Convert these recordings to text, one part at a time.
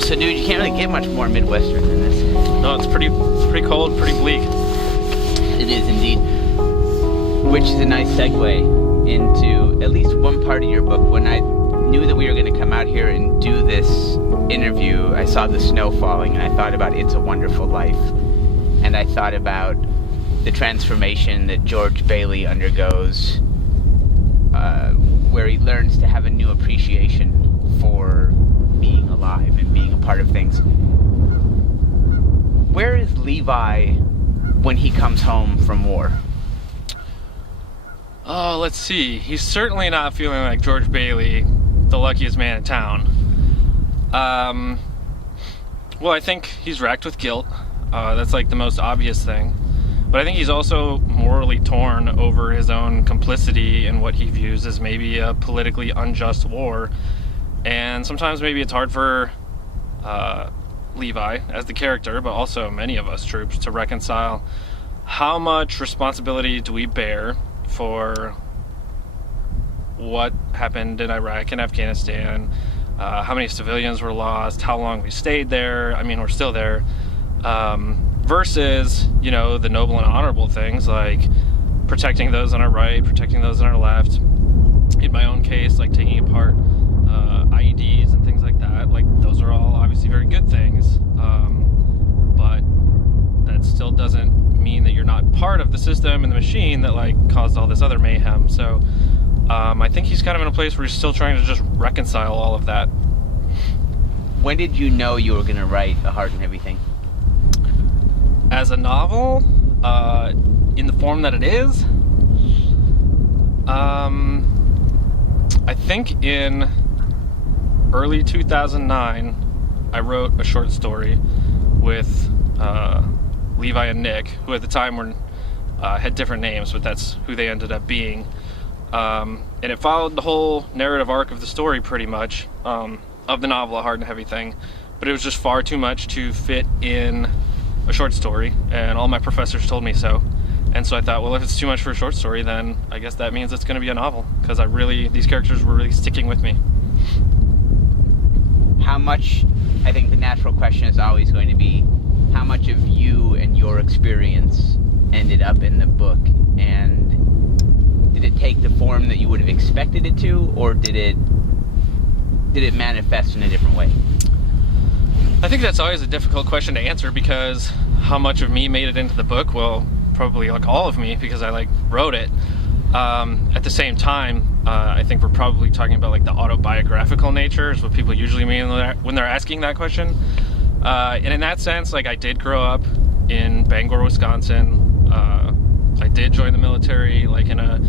So, dude, you can't really get much more Midwestern than this. No, it's pretty cold, pretty bleak. It is indeed. Which is a nice segue into at least one part of your book. When I knew that we were going to come out here and do this interview, I saw the snow falling, and I thought about It's a Wonderful Life. And I thought about the transformation that George Bailey undergoes, where he learns to have a new appreciation for being alive and being a part of things. Where is Levi when he comes home from war? Oh, let's see. He's certainly not feeling like George Bailey, the luckiest man in town. Well, I think he's racked with guilt. That's like the most obvious thing. But I think he's also morally torn over his own complicity in what he views as maybe a politically unjust war. And sometimes maybe it's hard for Levi as the character, but also many of us troops, to reconcile how much responsibility do we bear for what happened in Iraq and Afghanistan, how many civilians were lost, how long we stayed there, I mean, we're still there, versus, you know, the noble and honorable things like protecting those on our right, protecting those on our left. In my own case, like taking apart IEDs and things like that, like those are all obviously very good things, but that still doesn't mean that you're not part of the system and the machine that like caused all this other mayhem. So I think he's kind of in a place where he's still trying to just reconcile all of that. When did you know you were going to write A Heart and Everything? As a novel, in the form that it is, I think in early 2009 I wrote a short story with Levi and Nick, who at the time were had different names, but that's who they ended up being. And it followed the whole narrative arc of the story pretty much, of the novel A Hard and Heavy Thing, but it was just far too much to fit in a short story, and all my professors told me so. And so I thought, well, if it's too much for a short story, then I guess that means it's going to be a novel, because these characters were really sticking with me. How much, I think the natural question is always going to be, how much of you and your experience ended up in the book, and did it take the form that you would have expected it to, or did it manifest in a different way? I think that's always a difficult question to answer, because how much of me made it into the book? Well, probably like all of me, because I like wrote it. At the same time, I think we're probably talking about like the autobiographical nature is what people usually mean when they're asking that question. And in that sense, like I did grow up in Bangor, Wisconsin. I did join the military like in a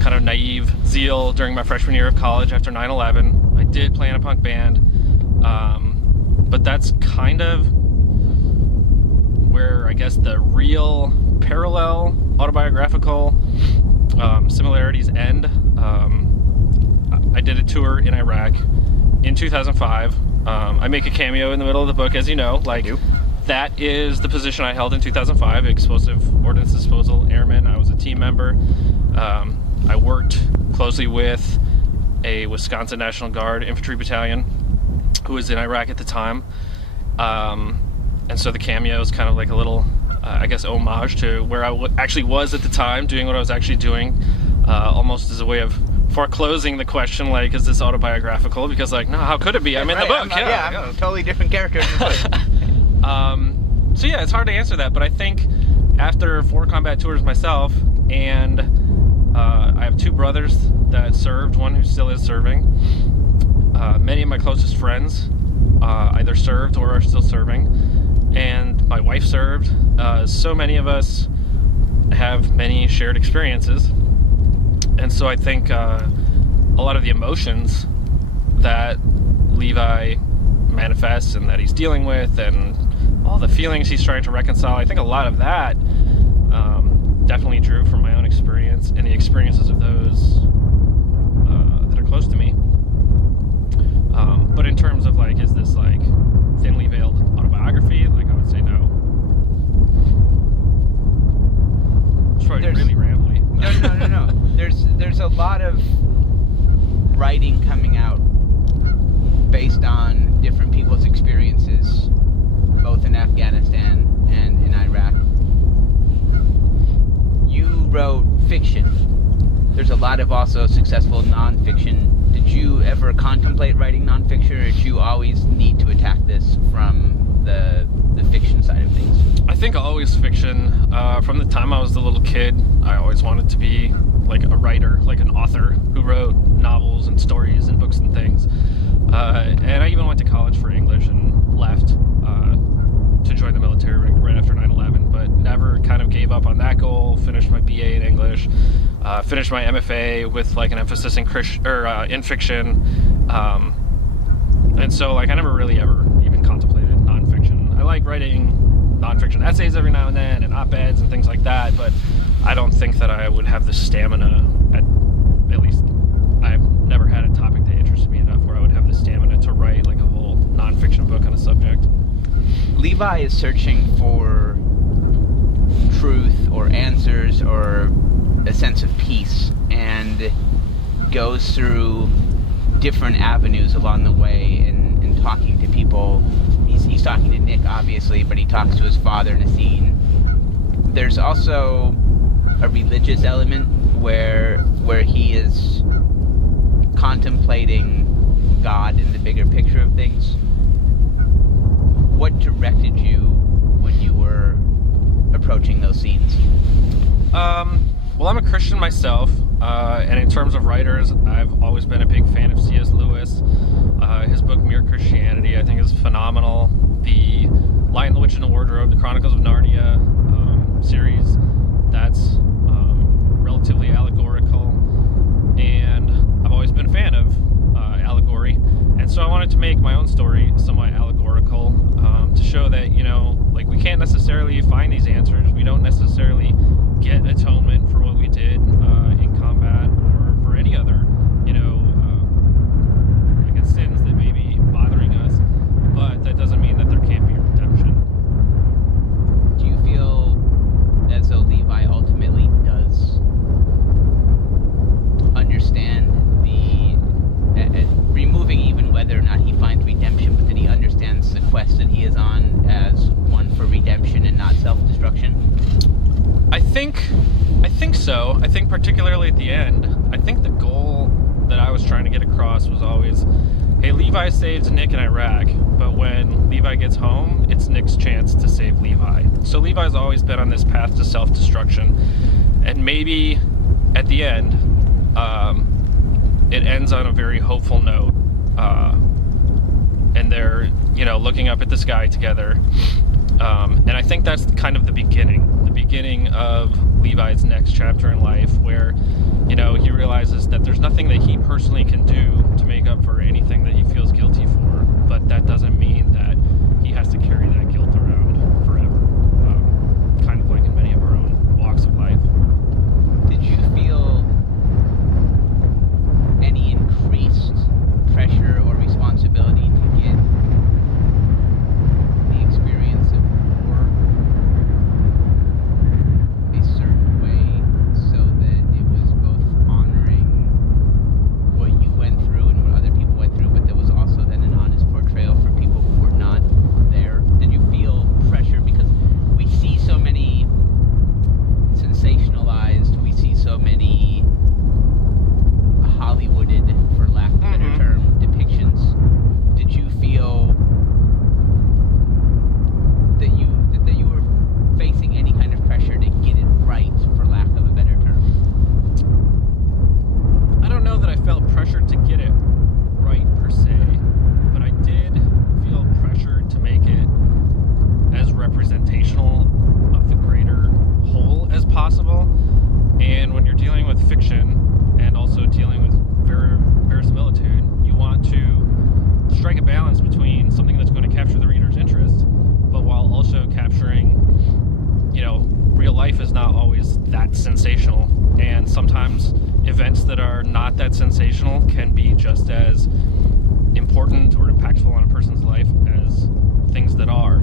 kind of naive zeal during my freshman year of college after 9/11. I did play in a punk band. But that's kind of where I guess the real parallel autobiographical similarities end. I did a tour in Iraq in 2005. I make a cameo in the middle of the book, as you know. Like, that is the position I held in 2005, Explosive Ordnance Disposal Airman. I was a team member. I worked closely with a Wisconsin National Guard infantry battalion who was in Iraq at the time. And so the cameo is kind of like a little, I guess, homage to where I actually was at the time, doing what I was actually doing, almost as a way of foreclosing the question, like, is this autobiographical? Because, like, no, how could it be? I'm in the book. I'm a totally different character in the book. So yeah, it's hard to answer that, but I think after 4 combat tours myself, and I have 2 brothers that served, one who still is serving. Many of my closest friends either served or are still serving, and my wife served. So many of us have many shared experiences, and so I think a lot of the emotions that Levi manifests and that he's dealing with, and all the feelings he's trying to reconcile, I think a lot of that definitely drew from my own experience and the experiences of those that are close to me. But in terms of, like, is this like thinly veiled autobiography? Like, I would say no. It's probably really rambly. No. There's a lot of writing coming out based on different people's experiences, both in Afghanistan and in Iraq. You wrote fiction. There's a lot of also successful nonfiction. Did you ever contemplate writing nonfiction, or did you always need to attack this from the fiction side of things? I think always fiction. From the time I was a little kid, I always wanted to be like a writer, like an author who wrote novels and stories and books and things. And I even went to college for English and left to join the military right after 9/11, but never kind of gave up on that goal. Finished my BA in English, finished my MFA with like an emphasis in in fiction, and so like I never really ever even contemplated nonfiction. I like writing nonfiction essays every now and then and op-eds and things like that, but I don't think that I would have the stamina, at least I've never had a topic that interested me enough where I would have the stamina to write like a whole nonfiction book on a subject. Levi is searching for truth or answers or a sense of peace, and goes through different avenues along the way in talking to people. He's talking to Nick, obviously, but he talks to his father in a scene. There's also a religious element where he is contemplating God in the bigger picture of things. What directed you when you were approaching those scenes? Well, I'm a Christian myself, and in terms of writers, I've always been a big fan of C.S. Lewis. His book Mere Christianity, I think, is phenomenal. The Lion, the Witch, and the Wardrobe, the Chronicles of Narnia series, that's relatively allegorical, and I've always been a fan of allegory, and so I wanted to make my own story somewhat allegorical, to show that, you know, like, we can't necessarily find these answers. We don't necessarily get atonement for what we did in combat or for any other, you know, I guess sins that may be bothering us, but that doesn't mean that there can't be redemption. Do you feel as though Levi ultimately does understand removing even whether or not he finds redemption, but that he understands the quest that he is on as one for redemption and not self-destruction? I think so. I think particularly at the end, I think the goal that I was trying to get across was always, hey, Levi saves Nick in Iraq, but when Levi gets home, it's Nick's chance to save Levi. So Levi's always been on this path to self-destruction, and maybe at the end, it ends on a very hopeful note, and they're, you know, looking up at the sky together, and I think that's kind of the beginning of Levi's next chapter in life, where, you know, he realizes that there's nothing that he personally can do to make up for anything that he feels guilty for, but that doesn't mean that he has to carry that guilt around forever, kind of like in many of our own walks of life. Did you feel any increased pressure or responsibility to get the experience of war a certain way, so that it was both honoring what you went through and what other people went through, but there was also then an honest portrayal for people who were not there? Did you feel pressure? Because we see so many sensationalized, we see so many Hollywooded, for lack of a better term, depictions. Did you feel that you were facing any kind of pressure to get it right, for lack of a better term? I don't know that I felt pressured to get it right per se, but I did feel pressure to make it as representational of the greater whole as possible. And when you're dealing with fiction and also dealing with verisimilitude, you want to strike a balance between something that's going to capture the reader's interest, but while also capturing, you know, real life is not always that sensational, and sometimes events that are not that sensational can be just as important or impactful on a person's life as things that are.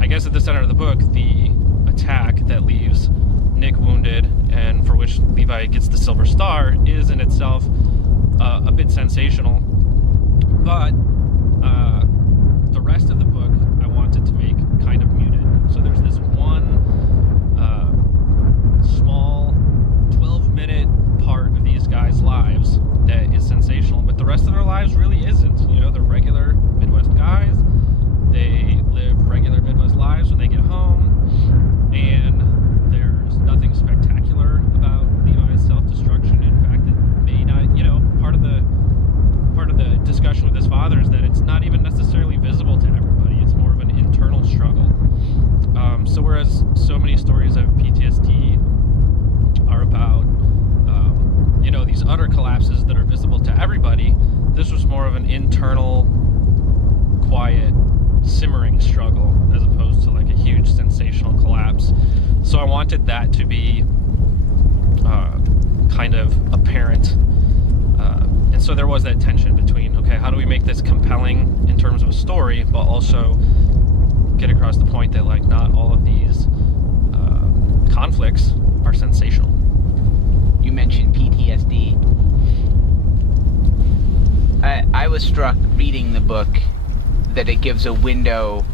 I guess at the center of the book, the attack that leaves Nick wounded and for which Levi gets the Silver Star is in itself a bit sensational, But the rest of the book I wanted to make kind of muted. So there's this one small 12-minute part of these guys' lives that is sensational, but the rest of their lives really isn't. You know, they're regular Midwest guys. They live regular Midwest lives when they get home, and there's nothing spectacular about Levi's self-destruction. In fact, it may not, you know, part of the discussion with his father is that it's not even necessarily visible to everybody. It's more of an internal struggle. So whereas so many stories of PTSD are about, you know, these utter collapses that are visible to everybody, this was more of an internal, quiet, simmering struggle as opposed to like a huge sensational collapse. So I wanted that to be kind of apparent. And so there was that tension between, okay, how do we make this compelling in terms of a story, but also get across the point that like not all of these conflicts are sensational. You mentioned PTSD. I was struck reading the book that it gives a window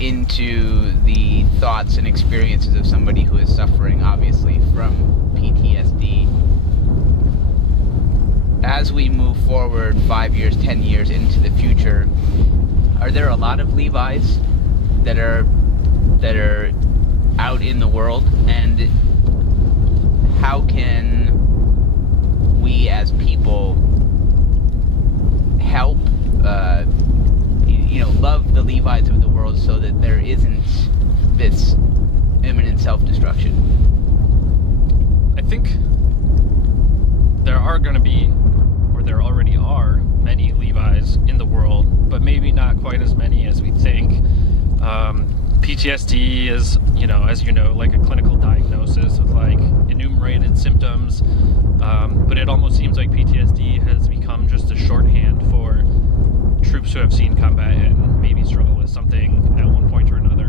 into the thoughts and experiences of somebody who is suffering, obviously, from PTSD. As we move forward 5 years, 10 years into the future, are there a lot of Levi's that are out in the world, and how can we as people help love the Levi's of the world so that there isn't this imminent self-destruction? I think there are going to be, or there already are, many Levi's in the world, but maybe not quite as many as we think. PTSD is, as you know, like a clinical diagnosis with like enumerated symptoms, but it almost seems like PTSD has become just a shorthand for troops who have seen combat and maybe struggle with something at one point or another.